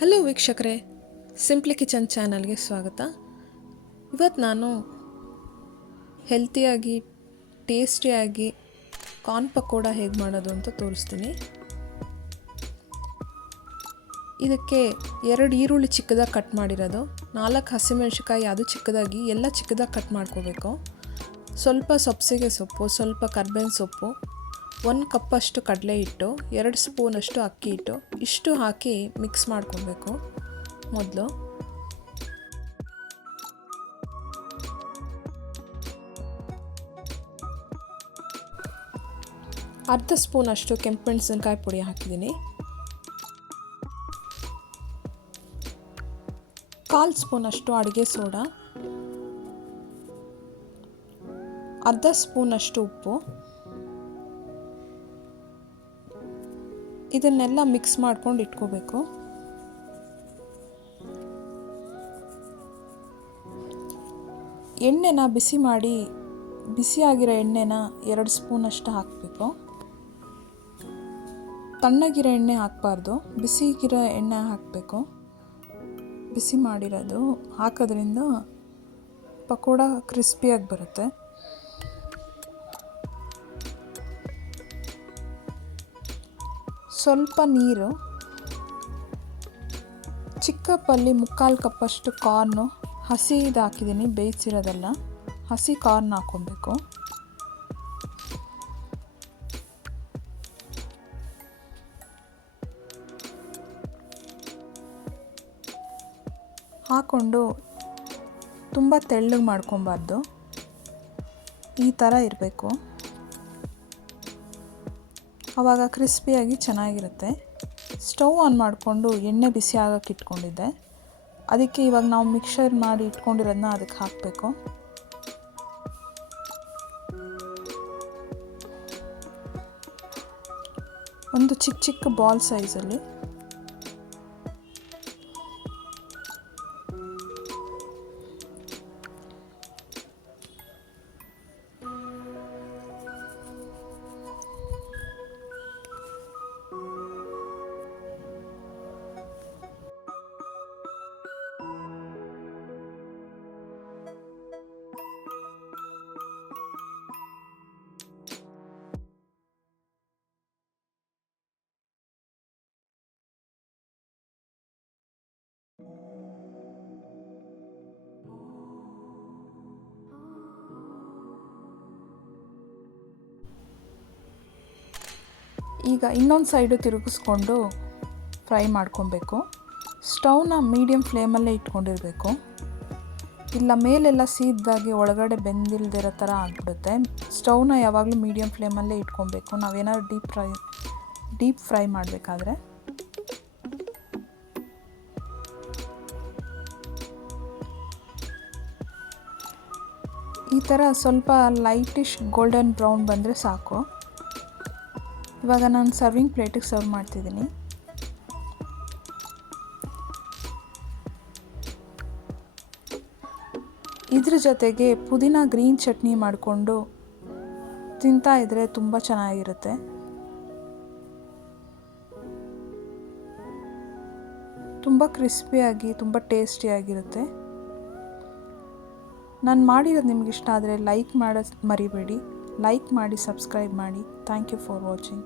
Hello ವೀಕ್ಷಕರೇ, simply kitchen ಚಾನಲ್ಗೆ ಸ್ವಾಗತ. ಇವತ್ತು ನಾನು ಹೆಲ್ತಿಯಾಗಿ ಟೇಸ್ಟಿಯಾಗಿ ಕಾರ್ನ್ ಪಕೋಡ ಹೇಗೆ ಮಾಡೋದು ಅಂತ ತೋರಿಸ್ತೀನಿ. ಇದಕ್ಕೆ 2 ಈರುಳ್ಳಿ ಚಿಕ್ಕದಾಗಿ ಕಟ್ ಮಾಡಿರೋದು, 4 ಹಸಿಮೆಣಸಿಕಾಯಿ ಅದು ಚಿಕ್ಕದಾಗಿ ಎಲ್ಲ ಚಿಕ್ಕದಾಗಿ ಕಟ್ ಮಾಡ್ಕೋಬೇಕು. ಸ್ವಲ್ಪ ಸಬ್ಬಸಿಗೆ ಸೊಪ್ಪು, ಸ್ವಲ್ಪ ಕರ್ಬೇವಿನ ಸೊಪ್ಪು, 1 ಕಪ್ಪಷ್ಟು ಕಡಲೆ ಹಿಟ್ಟು, 2 ಸ್ಪೂನಷ್ಟು ಅಕ್ಕಿ ಹಿಟ್ಟು, ಇಷ್ಟು ಹಾಕಿ ಮಿಕ್ಸ್ ಮಾಡ್ಕೊಬೇಕು. ಮೊದಲು ಅರ್ಧ ಸ್ಪೂನಷ್ಟು ಕೆಂಪು ಮೆಣಸಿನಕಾಯಿ ಪುಡಿ ಹಾಕಿದ್ದೀನಿ. 1/4 ಸ್ಪೂನಷ್ಟು ಅಡುಗೆ ಸೋಡಾ, ಅರ್ಧ ಸ್ಪೂನಷ್ಟು ಉಪ್ಪು. ಇದನ್ನೆಲ್ಲ ಮಿಕ್ಸ್ ಮಾಡ್ಕೊಂಡು ಇಟ್ಕೋಬೇಕು. ಎಣ್ಣೆನ ಬಿಸಿ ಮಾಡಿ, ಬಿಸಿಯಾಗಿರೋ ಎಣ್ಣೆನ 2 ಸ್ಪೂನಷ್ಟು ಹಾಕಬೇಕು. ತಣ್ಣಗಿರೋ ಎಣ್ಣೆ ಹಾಕಬಾರ್ದು, ಬಿಸಿಗಿರೋ ಎಣ್ಣೆ ಹಾಕಬೇಕು. ಬಿಸಿ ಮಾಡಿರೋದು ಹಾಕೋದ್ರಿಂದ ಪಕೋಡ ಕ್ರಿಸ್ಪಿಯಾಗಿ ಬರುತ್ತೆ. ಸ್ವಲ್ಪ ನೀರು, ಚಿಕ್ಕ ಕಪ್ಪಲ್ಲಿ 3/4 ಕಪ್ಪಷ್ಟು ಕಾರ್ನು, ಹಸಿದು ಹಾಕಿದ್ದೀನಿ, ಬೇಯಿಸಿರೋದಲ್ಲ, ಹಸಿ ಕಾರ್ನ್ ಹಾಕ್ಕೊಬೇಕು. ಹಾಕ್ಕೊಂಡು ತುಂಬ ತೆಳ್ಳಗೆ ಮಾಡ್ಕೊಬಾರ್ದು, ಈ ಥರ ಇರಬೇಕು. ಆವಾಗ ಕ್ರಿಸ್ಪಿಯಾಗಿ ಚೆನ್ನಾಗಿರುತ್ತೆ. ಸ್ಟವ್ ಆನ್ ಮಾಡಿಕೊಂಡು ಎಣ್ಣೆ ಬಿಸಿ ಆಗೋಕ್ಕೆ ಇಟ್ಕೊಂಡಿದ್ದೆ. ಅದಕ್ಕೆ ಇವಾಗ ನಾವು ಮಿಕ್ಸರ್ ಮಾಡಿ ಇಟ್ಕೊಂಡಿರೋದನ್ನ ಅದಕ್ಕೆ ಹಾಕಬೇಕು. ಒಂದು ಚಿಕ್ಕ ಚಿಕ್ಕ ಬಾಲ್ ಸೈಜಲ್ಲಿ ಈಗ ಇನ್ನೊಂದು ಸೈಡು ತಿರುಗಿಸ್ಕೊಂಡು ಫ್ರೈ ಮಾಡ್ಕೊಬೇಕು. ಸ್ಟವ್ನ ಮೀಡಿಯಮ್ ಫ್ಲೇಮಲ್ಲೇ ಇಟ್ಕೊಂಡಿರಬೇಕು, ಇಲ್ಲ ಮೇಲೆಲ್ಲ ಸೀದಾಗಿ ಒಳಗಡೆ ಬೆಂದಿಲ್ದಿರೋ ಥರ ಆಗಿಬಿಡುತ್ತೆ. ಸ್ಟವ್ನ ಯಾವಾಗಲೂ ಮೀಡಿಯಮ್ ಫ್ಲೇಮಲ್ಲೇ ಇಟ್ಕೊಬೇಕು, ನಾವೇನಾದ್ರು ಡೀಪ್ ಫ್ರೈ ಮಾಡಬೇಕಾದ್ರೆ. ಈ ಥರ ಸ್ವಲ್ಪ ಲೈಟಿಶ್ ಗೋಲ್ಡನ್ ಬ್ರೌನ್ ಬಂದರೆ ಸಾಕು. ಇವಾಗ ನಾನು ಸರ್ವಿಂಗ್ ಪ್ಲೇಟಿಗೆ ಸರ್ವ್ ಮಾಡ್ತಿದ್ದೀನಿ. ಇದ್ರ ಜೊತೆಗೆ ಪುದೀನ ಗ್ರೀನ್ ಚಟ್ನಿ ಮಾಡಿಕೊಂಡು ತಿಂತಾ ಇದ್ದರೆ ತುಂಬ ಚೆನ್ನಾಗಿರುತ್ತೆ. ತುಂಬ ಕ್ರಿಸ್ಪಿಯಾಗಿ ತುಂಬ ಟೇಸ್ಟಿಯಾಗಿರುತ್ತೆ. ನಾನು ಮಾಡಿರೋದು ನಿಮ್ಗೆ ಇಷ್ಟ ಆದರೆ ಲೈಕ್ ಮಾಡೋದು ಮರಿಬೇಡಿ. ಲೈಕ್ ಮಾಡಿ, ಸಬ್ಸ್ಕ್ರೈಬ್ ಮಾಡಿ. Thank you for watching.